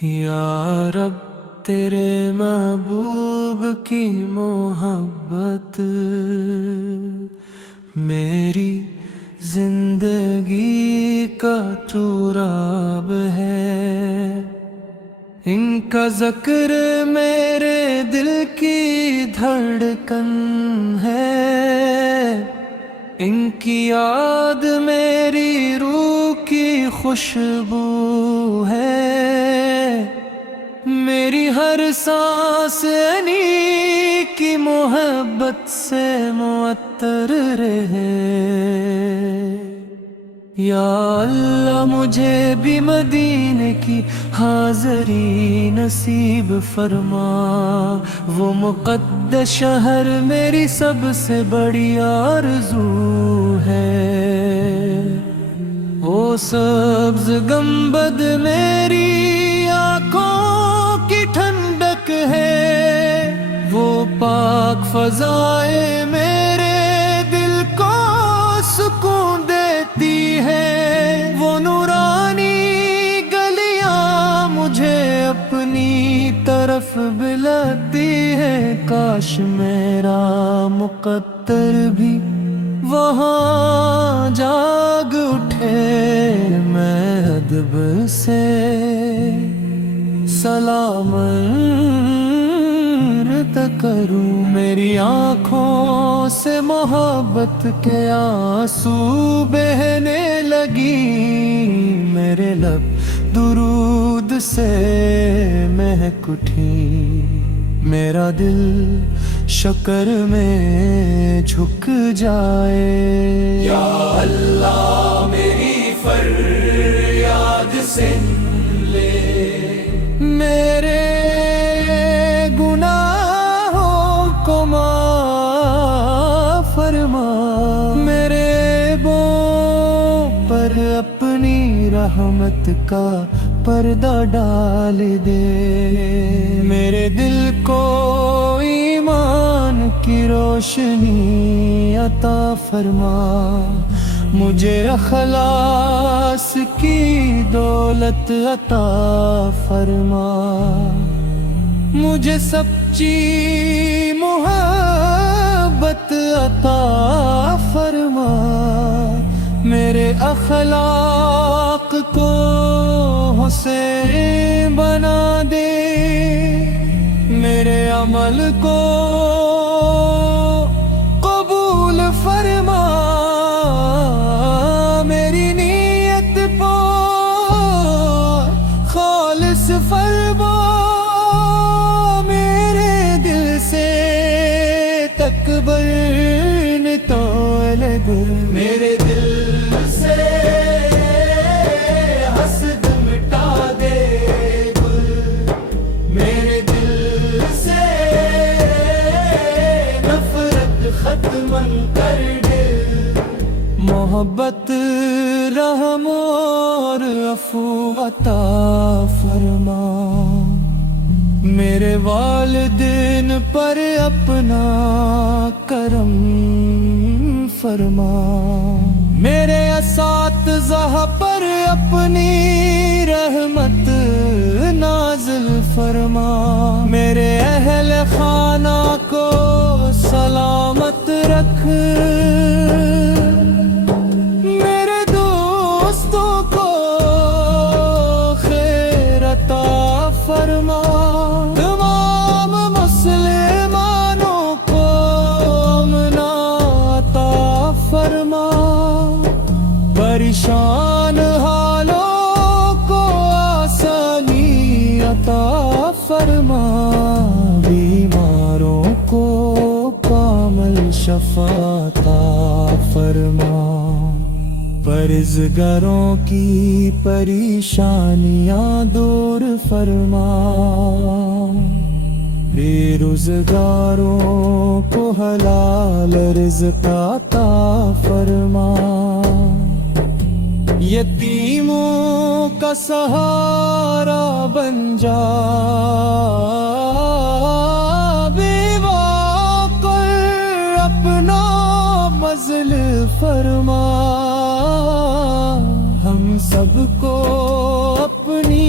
یا رب تیرے محبوب کی محبت میری زندگی کا تراب ہے، ان کا ذکر میرے دل کی دھڑکن ہے، ان کی یاد میری روح کی خوشبو ہے، میری ہر سانس انہی کی محبت سے معطر رہے۔ یا اللہ مجھے بھی مدینے کی حاضری نصیب فرما، وہ مقدس شہر میری سب سے بڑی آرزو ہے، وہ سبز گنبد میری آنکھوں کی ٹھنڈک ہے، وہ پاک فضائیں میرے دل کو سکون دیتی ہے، وہ نورانی گلیاں مجھے اپنی طرف بلاتی ہے، کاش میرا مقدر بھی وہاں جاگ اٹھے، میں ادب سے سلام کروں، میری آنکھوں سے محبت کے آنسو بہنے لگی، میرے لب درود سے مہک اٹھی، میرا دل شکر میں جھک جائے۔ یا اللہ میری فریاد سن لے، میرے گناہوں کو معاف فرما، میرے عیبوں پر اپنی رحمت کا پردہ ڈال دے، میرے دل کو ایمان کی روشنی عطا فرما، مجھے اخلاص کی دولت عطا فرما، مجھے سچی محبت عطا فرما، میرے اخلاق کو حسین بنا دے، میرے عمل کو قبول فرما، میری نیت پر خالص فرما، میرے دل سے تکبر نکال دے، میرے دل سے حسد مٹا دے گل، میرے دل سے نفرت ختم کر دے، محبت رحم اور عفو عطا فرما، میرے والدین پر اپنا کرم فرما، میرے اساتذہ پر اپنی رحمت نازل فرما، میرے اہل خانہ کو سلامت رکھ، میرے دوستوں کو خیر عطا فرما، تمام مسلمانوں کو امن عطا فرما، پریشان حالوں کو آسانی عطا فرما، بیماروں کو کامل شفا عطا فرما، پرہیزگاروں کی پریشانیاں دور فرما، بے روزگاروں کو حلال رزق عطا فرما، یتیموں کا سہارا بن جا، بیوہ کو اپنا مظل فرما، ہم سب کو اپنی